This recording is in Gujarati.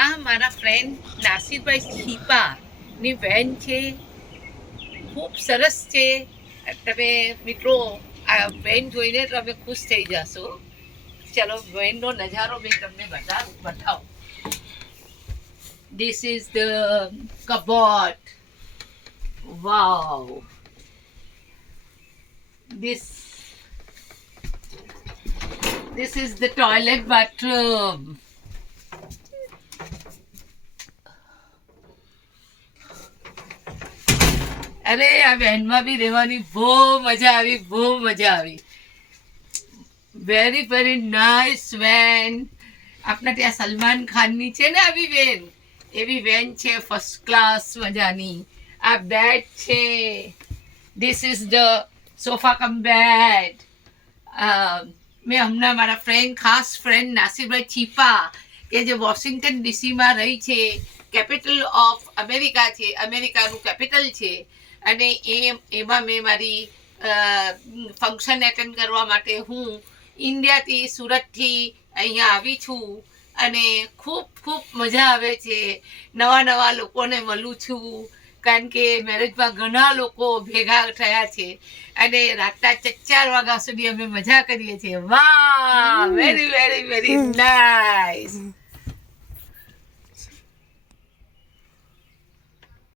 આ મારા ફ્રેન્ડ નાસિરભાઈ છીપાની વેન છે, ખૂબ સરસ છે. તમે મિત્રો આ વેન જોઈને તમે ખુશ થઈ જશો. ચલો વેનનો નજારો મેં તમને બતાવું. This is the cupboard. Wow. This is the toilet bathroom. અરે આ વેનમાં બી રહેવાની બહુ મજા આવી. વેરી વેરી નાઇસ વેન. આપણા ત્યાં સલમાન ખાનની છે ને આવી વેન, એવી વેન છે, ફર્સ્ટ ક્લાસ મજાની. આ બેડ છે. This is the sofa cum bed. મેં હમણાં મારા ખાસ ફ્રેન્ડ નાસિરભાઈ છીપા, કે જે વોશિંગ્ટન ડીસીમાં રહી છે, કેપિટલ ઓફ અમેરિકા છે, અમેરિકાનું કેપિટલ છે, અને એમાં મેં મારી ફંક્શન એટેન્ડ કરવા માટે હું ઇન્ડિયાથી, સુરતથી અહીંયા આવી છું. અને ખૂબ ખૂબ મજા આવે છે. નવા લોકોને મળું છું, કારણ કે મેરેજમાં ઘણા લોકો ભેગા થયા છે અને રાતના 4 વાગ્યા સુધી અમે મજા કરીએ છીએ. વાહ, વેરી વેરી વેરી નાઇસ.